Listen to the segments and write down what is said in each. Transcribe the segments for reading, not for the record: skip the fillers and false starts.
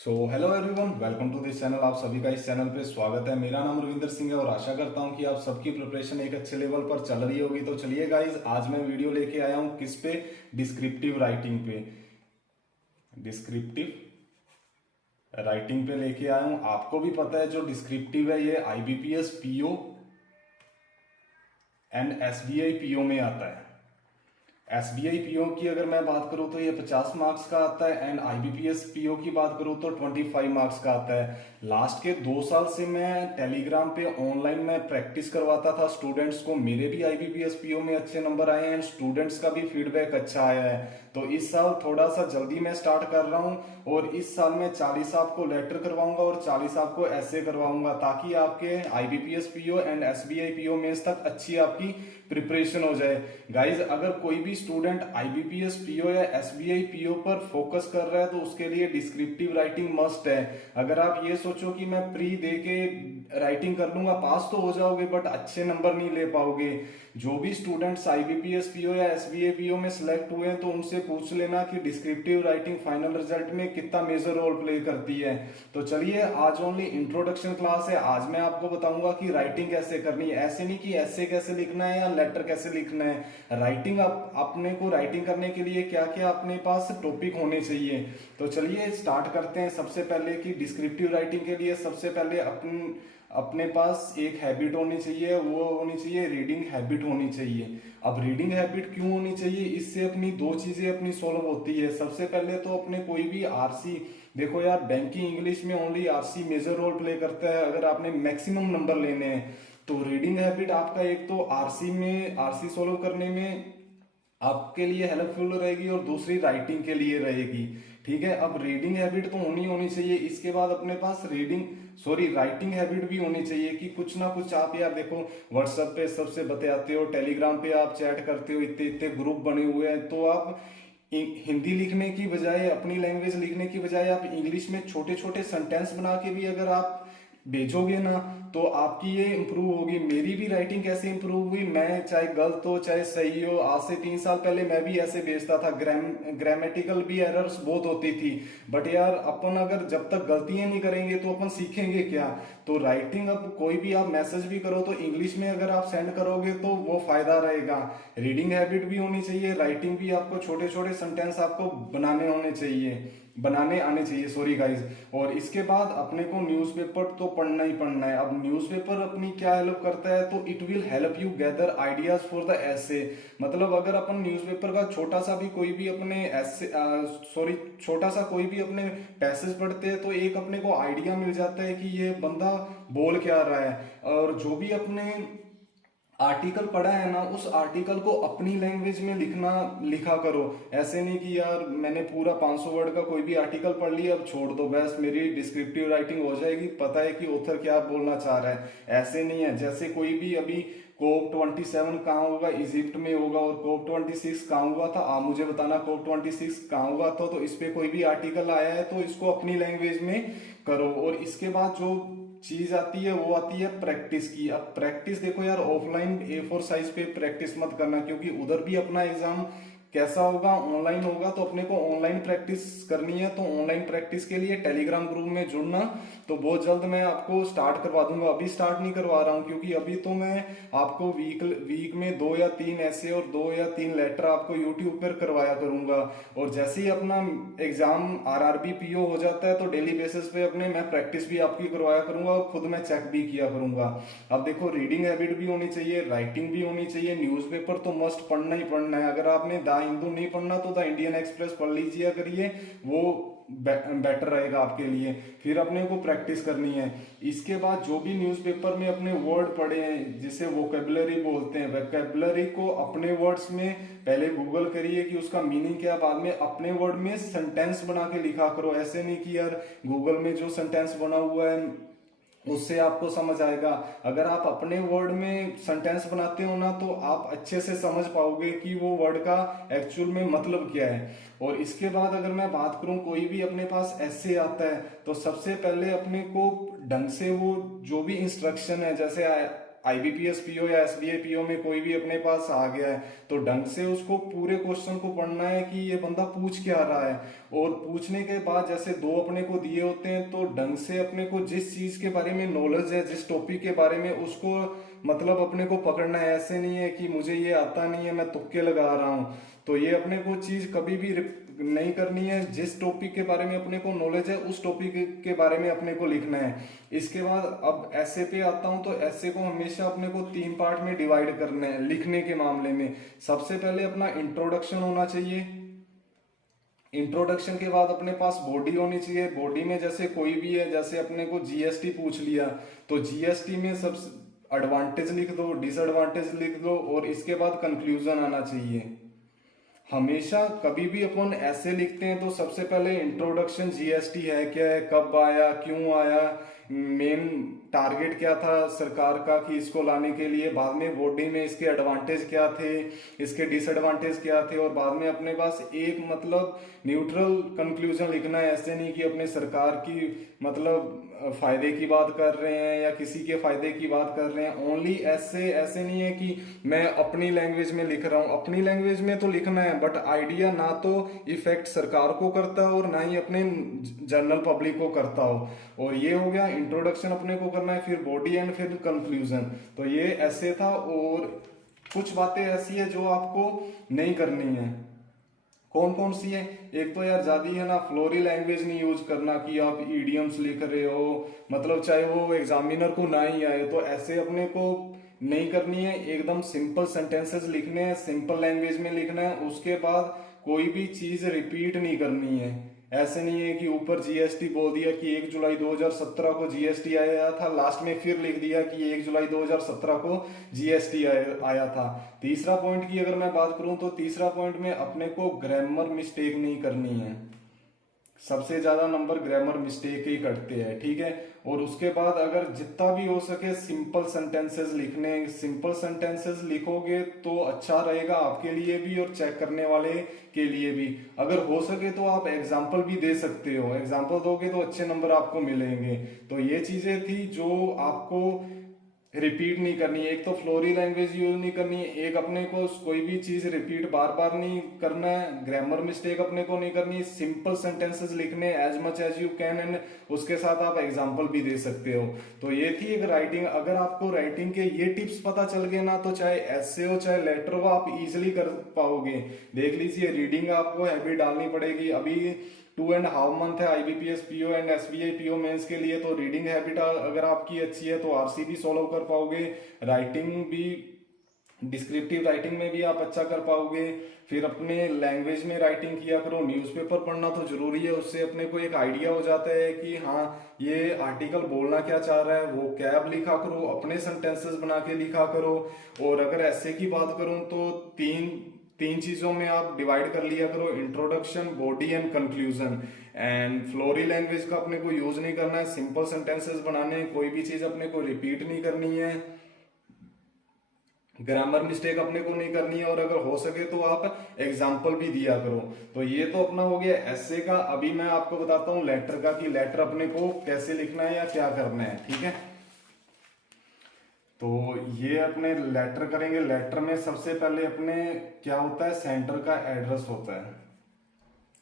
So hello everyone, welcome to this channel. आप सभी का इस चैनल पे स्वागत है। मेरा नाम रविंदर सिंह है और आशा करता हूं कि आप सबकी प्रिपरेशन एक अच्छे लेवल पर चल रही होगी। तो चलिए गाइज, आज मैं वीडियो लेके आया हूं किस पे, डिस्क्रिप्टिव राइटिंग पे। डिस्क्रिप्टिव राइटिंग पे लेके आया हूं। आपको भी पता है जो डिस्क्रिप्टिव है ये IBPS PO and SBI PO में आता है। एसबीआई पीओ की अगर मैं बात करूं तो ये 50 मार्क्स का आता है एंड आईबीपीएस पीओ की बात करूं तो 25 मार्क्स का आता है। लास्ट के 2 साल से मैं टेलीग्राम पे ऑनलाइन में प्रैक्टिस करवाता था स्टूडेंट्स को। मेरे भी आईबीपीएस पीओ में अच्छे नंबर आए हैं एंड स्टूडेंट्स का भी फीडबैक अच्छा आया है। तो इस साल थोड़ा सा जल्दी मैं स्टार्ट कर रहा हूं और इस साल मैं 40 आपको लेटर करवाऊंगा और 40 आपको ऐसे करवाऊंगा, ताकि आपके IBPS PO and SBI PO mains तक अच्छी आपकी प्रिपरेशन हो जाए। गाइज, अगर कोई भी स्टूडेंट आईबीपीएस पीओ या एसबीआई पीओ पर फोकस कर रहा है तो उसके लिए डिस्क्रिप्टिव राइटिंग मस्ट है। अगर आप ये सोचो कि मैं प्री दे के राइटिंग कर लूंगा, पास तो हो जाओगे बट अच्छे नंबर नहीं ले पाओगे। जो भी स्टूडेंट्स आईबीपीएस पीओ या एसबीआई पीओ में सिलेक्ट हुए हैं तो उनसे पूछ लेना कि डिस्क्रिप्टिव राइटिंग फाइनल रिजल्ट में कितना मेजर रोल प्ले करती है। तो चलिए, आज ओनली इंट्रोडक्शन क्लास है। आज मैं आपको बताऊंगा कि राइटिंग कैसे करनी है। ऐसे नहीं कि ऐसे कैसे लिखना है या लेटर कैसे लिखना है। राइटिंग अपने को राइटिंग करने के लिए क्या क्या अपने पास टॉपिक होने चाहिए। तो चलिए स्टार्ट करते हैं। सबसे पहले कि डिस्क्रिप्टिव राइटिंग के लिए सबसे पहले अपने पास एक हैबिट होनी चाहिए, वो होनी चाहिए रीडिंग हैबिट होनी चाहिए। अब रीडिंग हैबिट क्यों होनी चाहिए, इससे अपनी दो चीजें अपनी सॉल्व होती है। सबसे पहले तो अपने कोई भी आरसी, देखो यार, बैंकिंग इंग्लिश में only RC major role play करता है अगर आपने मैक्सिमम नंबर लेने हैं। तो रीडिंग हैबिट आपका एक तो आरसी सॉल्व करने में आपके लिए हेल्पफुल रहेगी और दूसरी राइटिंग के लिए रहेगी। ठीक है, अब रीडिंग हैबिट तो होनी चाहिए। इसके बाद अपने पास राइटिंग हैबिट भी होनी चाहिए कि कुछ ना कुछ आप, यार देखो, व्हाट्सएप पे सबसे बताते हो, टेलीग्राम पे आप चैट करते हो, इतने इतने ग्रुप बने हुए हैं, तो आप हिंदी लिखने की बजाय, अपनी लैंग्वेज लिखने की बजाय आप इंग्लिश में छोटे छोटे सेंटेंस बना के भी अगर आप भेजोगे ना तो आपकी ये इंप्रूव होगी। मेरी भी राइटिंग कैसे इंप्रूव हुई, मैं चाहे गलत हो चाहे सही हो, आज से 3 साल पहले मैं भी ऐसे भेजता था। ग्रामेटिकल भी एरर्स बहुत होती थी, बट यार अपन अगर जब तक गलतियां नहीं करेंगे तो अपन सीखेंगे क्या। तो राइटिंग, अब कोई भी आप मैसेज भी करो तो इंग्लिश में अगर आप सेंड करोगे तो वो फायदा रहेगा। रीडिंग हैबिट भी होनी चाहिए, राइटिंग भी, आपको छोटे छोटे सेंटेंस आपको बनाने आने चाहिए, सॉरी गाइज। और इसके बाद अपने को न्यूज़पेपर तो पढ़ना ही पढ़ना है। अब न्यूज़पेपर अपनी क्या हेल्प करता है, तो it will help you gather ideas for the ऐसे। मतलब अगर अपन न्यूज़पेपर का छोटा सा भी कोई भी अपने ऐसे छोटा सा कोई भी अपने पैसेज पढ़ते हैं तो एक अपने को आइडिया मिल जाता है कि ये बंदा बोल क्या रहा है। और जो भी अपने आर्टिकल पढ़ा है ना, उस आर्टिकल को अपनी लैंग्वेज में लिखा करो। ऐसे नहीं कि यार मैंने पूरा 500 वर्ड का कोई भी आर्टिकल पढ़ लिया, अब छोड़ दो, बस मेरी डिस्क्रिप्टिव राइटिंग हो जाएगी, पता है कि ऑथर क्या बोलना चाह रहा है। ऐसे नहीं है। जैसे कोई भी अभी कोप 27 कहाँ होगा, इजिप्ट में होगा, और कोप 26 कहाँ हुआ था, आप मुझे बताना कोप 26 कहाँ हुआ था। तो इस पे कोई भी आर्टिकल आया है तो इसको अपनी लैंग्वेज में करो। और इसके बाद जो चीज आती है वो आती है प्रैक्टिस की। अब प्रैक्टिस देखो यार, ऑफलाइन A4 साइज पे प्रैक्टिस मत करना, क्योंकि उधर भी अपना एग्जाम कैसा होगा, ऑनलाइन होगा। तो अपने को ऑनलाइन प्रैक्टिस करनी है, तो ऑनलाइन प्रैक्टिस के लिए टेलीग्राम ग्रुप में जुड़ना। तो बहुत जल्द मैं आपको स्टार्ट करवा दूंगा। अभी स्टार्ट नहीं करवा रहा हूँ क्योंकि अभी तो मैं आपको वीक में 2 या 3 ऐसे और 2 या 3 लेटर आपको यूट्यूब पर करवाया करूंगा। और जैसे ही अपना एग्जाम आरआरबी पीओ हो जाता है तो डेली बेसिस पे अपने मैं प्रैक्टिस भी आपकी करवाया करूंगा और खुद मैं चेक भी किया करूंगा। अब देखो, रीडिंग हैबिट भी होनी चाहिए, राइटिंग भी होनी चाहिए, न्यूज़पेपर तो मस्ट पढ़ना ही पढ़ना है। अगर आपने द हिंदू नहीं पढ़ना तो द इंडियन एक्सप्रेस पढ़ लीजिए करिए, वो बेटर रहेगा आपके लिए। फिर अपने को प्रैक्टिस करनी है। इसके बाद जो भी न्यूज़पेपर में अपने वर्ड पढ़े हैं, जिसे वोकेबलरी बोलते हैं, वोकेबलरी को अपने वर्ड्स में पहले गूगल करिए कि उसका मीनिंग क्या, बाद में अपने वर्ड में सेंटेंस बना के लिखा करो। ऐसे नहीं कि यार गूगल में जो सेंटेंस बना हुआ है उससे आपको समझ आएगा। अगर आप अपने वर्ड में सेंटेंस बनाते हो ना तो आप अच्छे से समझ पाओगे कि वो वर्ड का एक्चुअल में मतलब क्या है। और इसके बाद अगर मैं बात करूं, कोई भी अपने पास ऐसे आता है तो सबसे पहले अपने को ढंग से वो जो भी इंस्ट्रक्शन है, जैसे आईबीपीएस पीओ या एसबीआई पीओ में कोई भी अपने पास आ गया है तो ढंग से उसको पूरे क्वेश्चन को पढ़ना है कि ये बंदा पूछ क्या रहा है। और पूछने के बाद जैसे दो अपने को दिए होते हैं तो ढंग से अपने को जिस चीज के बारे में नॉलेज है, जिस टॉपिक के बारे में, उसको मतलब अपने को पकड़ना है। ऐसे नहीं है कि मुझे ये आता नहीं है मैं तुक्के लगा रहा हूँ, तो ये अपने को चीज कभी भी नहीं करनी है। जिस टॉपिक के बारे में अपने को नॉलेज है उस टॉपिक के बारे में अपने को लिखना है। इसके बाद अब ऐसे पे आता हूं तो ऐसे को हमेशा अपने को 3 पार्ट में डिवाइड करना है लिखने के मामले में। सबसे पहले अपना इंट्रोडक्शन होना चाहिए। इंट्रोडक्शन के बाद अपने पास बॉडी होनी चाहिए। बॉडी में जैसे कोई भी है, जैसे अपने को जीएसटी पूछ लिया तो जीएसटी में सब एडवांटेज लिख दो, डिसएडवांटेज लिख दो और इसके बाद कंक्लूजन आना चाहिए। हमेशा कभी भी अपन ऐसे लिखते हैं तो सबसे पहले इंट्रोडक्शन जीएसटी है क्या है, कब आया, क्यों आया, मेन टारगेट क्या था सरकार का कि इसको लाने के लिए, बाद में बॉडी में इसके एडवांटेज क्या थे, इसके डिसएडवांटेज क्या थे, और बाद में अपने पास एक मतलब न्यूट्रल कंक्लूजन लिखना है। ऐसे नहीं कि अपने सरकार की मतलब फायदे की बात कर रहे हैं या किसी के फायदे की बात कर रहे हैं ओनली। ऐसे नहीं है कि मैं अपनी लैंग्वेज में लिख रहा हूँ। अपनी लैंग्वेज में तो लिखना है बट आइडिया ना तो इफेक्ट सरकार को करता हो और ना ही अपने जनरल पब्लिक को करता हो। और ये हो गया इंट्रोडक्शन अपने को करना है, फिर बॉडी एंड फिर कंक्लूजन। तो ये ऐसे था। और कुछ बातें ऐसी है जो आपको नहीं करनी है। कौन कौन सी है? एक तो यार ज्यादा है ना फ्लोरी लैंग्वेज नहीं यूज करना कि आप ईडियम्स लिख रहे हो, मतलब चाहे वो एग्जामिनर को ना ही आए तो ऐसे अपने को नहीं करनी है। एकदम सिंपल सेंटेंसेस लिखने हैं, सिंपल लैंग्वेज में लिखना है। उसके बाद कोई भी चीज रिपीट नहीं करनी है। ऐसे नहीं है कि ऊपर जीएसटी बोल दिया कि 1 जुलाई 2017 को जीएसटी आया था, लास्ट में फिर लिख दिया कि 1 जुलाई 2017 को जीएसटी आया था। तीसरा पॉइंट की अगर मैं बात करूं तो तीसरा पॉइंट में अपने को ग्रामर मिस्टेक नहीं करनी है। सबसे ज्यादा नंबर ग्रामर मिस्टेक ही करते हैं, ठीक है। और उसके बाद अगर जितना भी हो सके सिंपल सेंटेंसेस लिखने। सिंपल सेंटेंसेस लिखोगे तो अच्छा रहेगा आपके लिए भी और चेक करने वाले के लिए भी। अगर हो सके तो आप एग्जाम्पल भी दे सकते हो, एग्जाम्पल दोगे तो अच्छे नंबर आपको मिलेंगे। तो ये चीजें थी जो आपको रिपीट नहीं करनी है। एक तो फ्लोरी लैंग्वेज यूज नहीं करनी है, एक अपने को कोई भी चीज रिपीट बार बार नहीं करना है, ग्रामर मिस्टेक अपने को नहीं करनी, सिंपल सेंटेंसेस लिखने as much as you can and उसके साथ आप एग्जांपल भी दे सकते हो। तो ये थी एक राइटिंग। अगर आपको राइटिंग के ये टिप्स पता चल गए ना तो चाहे एसे हो चाहे लेटर हो आप इजिली कर पाओगे। देख लीजिए रीडिंग आपको हैबिट डालनी पड़ेगी। अभी 2.5 मंथ है IBPS PO and SBI PO mains के लिए, तो रीडिंग हैबिट अगर आपकी अच्छी है तो आरसी भी सॉल्व कर पाओगे, राइटिंग भी, डिस्क्रिप्टिव राइटिंग में भी आप अच्छा कर पाओगे। फिर अपने लैंग्वेज में राइटिंग किया करो। न्यूज़पेपर पढ़ना तो जरूरी है, उससे अपने को एक आइडिया हो जाता है कि हाँ ये आर्टिकल बोलना क्या चाह रहा है। वो कैब लिखा करो, अपने सेंटेंसेस बना के लिखा करो। और अगर ऐसे की बात करूं तो तीन चीजों में आप डिवाइड कर लिया करो, introduction, body and conclusion. And flowery language का अपने को यूज नहीं करना है, सिंपल सेंटेंसेस बनाने, कोई भी चीज अपने को रिपीट नहीं करनी है, ग्रामर मिस्टेक अपने को नहीं करनी है, और अगर हो सके तो आप एग्जाम्पल भी दिया करो। तो ये तो अपना हो गया ऐसे का। अभी मैं आपको बताता हूँ लेटर का कि लेटर अपने को कैसे लिखना है या क्या करना है, ठीक है। तो ये अपने लेटर करेंगे। लेटर में सबसे पहले अपने क्या होता है, सेंटर का एड्रेस होता है।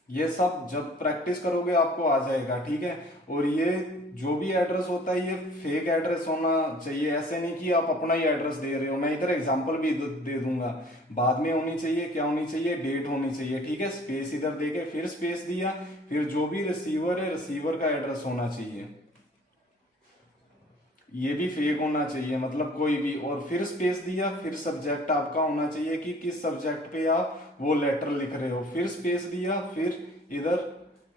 ये सब जब प्रैक्टिस करोगे आपको आ जाएगा, ठीक है। और ये जो भी एड्रेस होता है ये फेक एड्रेस होना चाहिए। ऐसे नहीं कि आप अपना ही एड्रेस दे रहे हो। मैं इधर एग्जांपल भी दे दूंगा, बाद में होनी चाहिए, क्या होनी चाहिए, डेट होनी चाहिए, ठीक है। स्पेस इधर देके फिर स्पेस दिया, फिर जो भी रिसीवर है रिसीवर का एड्रेस होना चाहिए। ये भी फेक होना चाहिए, मतलब कोई भी। और फिर स्पेस दिया, फिर सब्जेक्ट आपका होना चाहिए कि किस सब्जेक्ट पे आप वो लेटर लिख रहे हो। फिर स्पेस दिया, फिर इधर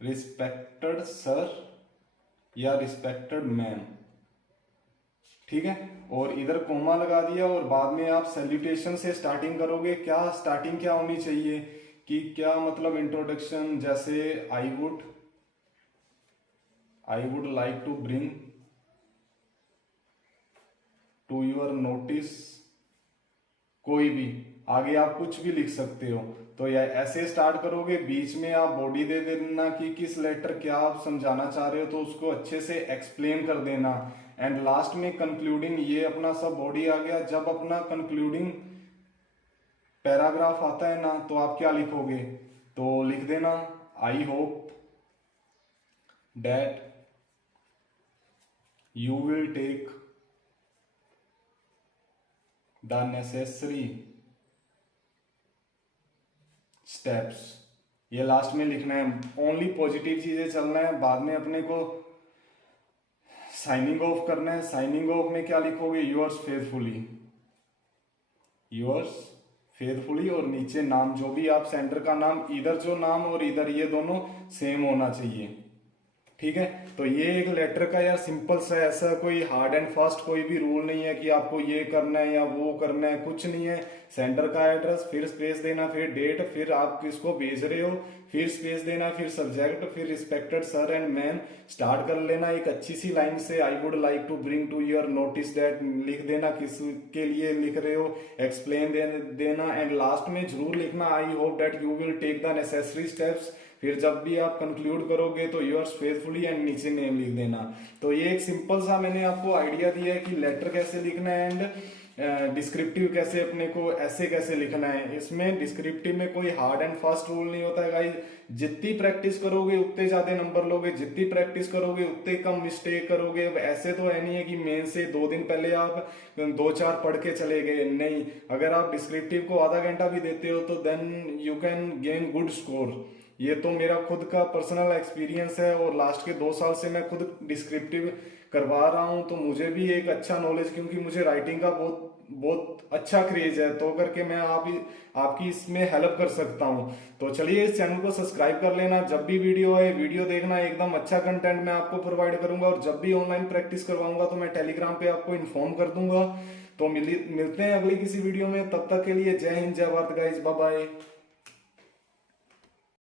रिस्पेक्टेड सर या रिस्पेक्टेड मैम, ठीक है। और इधर कोमा लगा दिया और बाद में आप सैल्यूटेशन से स्टार्टिंग करोगे। क्या स्टार्टिंग क्या होनी चाहिए कि क्या मतलब इंट्रोडक्शन, जैसे I would like to bring to your notice कोई भी, आगे आप कुछ भी लिख सकते हो। तो या ऐसे स्टार्ट करोगे, बीच में आप बॉडी दे देना कि किस लेटर क्या आप समझाना चाह रहे हो, तो उसको अच्छे से एक्सप्लेन कर देना। एंड लास्ट में कंक्लूडिंग, ये अपना सब बॉडी आ गया। जब अपना कंक्लूडिंग पैराग्राफ आता है ना, तो आप क्या लिखोगे, तो लिख देना I hope that you will take the necessary steps. ये लास्ट में लिखना है, ओनली पॉजिटिव चीजें चलना है। बाद में अपने को साइनिंग ऑफ करना है। साइनिंग ऑफ में क्या लिखोगे, यूअर्स फेथफुली, यूअर्स फेथफुली, और नीचे नाम, जो भी आप सेंटर का नाम, इधर जो नाम और इधर ये दोनों सेम होना चाहिए। ठीक है, तो ये एक लेटर का यार सिंपल सा, ऐसा कोई हार्ड एंड फास्ट कोई भी रूल नहीं है कि आपको ये करना है या वो करना है, कुछ नहीं है। सेंटर का एड्रेस, फिर स्पेस देना, फिर डेट, फिर आप किसको भेज रहे हो, फिर स्पेस देना, फिर सब्जेक्ट, फिर respected sir and ma'am, start कर लेना एक अच्छी सी लाइन से, I would like to bring to your notice that, लिख देना किसके लिए लिख रहे हो, एक्सप्लेन देना, एंड लास्ट में जरूर लिखना I hope that you will take the necessary steps. फिर जब भी आप कंक्लूड करोगे तो योर्स फेथफुली एंड नीचे नेम लिख देना। तो ये एक सिंपल सा मैंने आपको आइडिया दिया है कि लेटर कैसे लिखना है एंड डिस्क्रिप्टिव कैसे, अपने को ऐसे कैसे लिखना है। इसमें डिस्क्रिप्टिव में कोई हार्ड एंड फास्ट रूल नहीं होता है गाइस। जितनी प्रैक्टिस करोगे उतने ज्यादा नंबर लोगे, जितनी प्रैक्टिस करोगे उतने कम मिस्टेक करोगे। अब ऐसे तो है नहीं है कि मेन से 2 दिन पहले आप 2-4 पढ़ के चले गए, नहीं। अगर आप डिस्क्रिप्टिव को आधा घंटा भी देते हो तो then you can gain good score. ये तो मेरा खुद का पर्सनल एक्सपीरियंस है, और लास्ट के 2 साल से मैं खुद डिस्क्रिप्टिव करवा रहा हूं, तो मुझे भी एक अच्छा नॉलेज, क्योंकि मुझे राइटिंग का बहुत बहुत अच्छा क्रेज है, तो करके मैं आपकी इसमें हेल्प कर सकता हूं। तो चलिए इस चैनल को सब्सक्राइब कर लेना, जब भी वीडियो आए वीडियो देखना, एकदम अच्छा कंटेंट मैं आपको प्रोवाइड करूंगा। और जब भी ऑनलाइन प्रैक्टिस करवाऊंगा तो मैं टेलीग्राम पे आपको इन्फॉर्म कर दूंगा। तो मिलते हैं अगली किसी वीडियो में, तब तक के लिए जय हिंद, जय भारत गाइस, बाय बाय।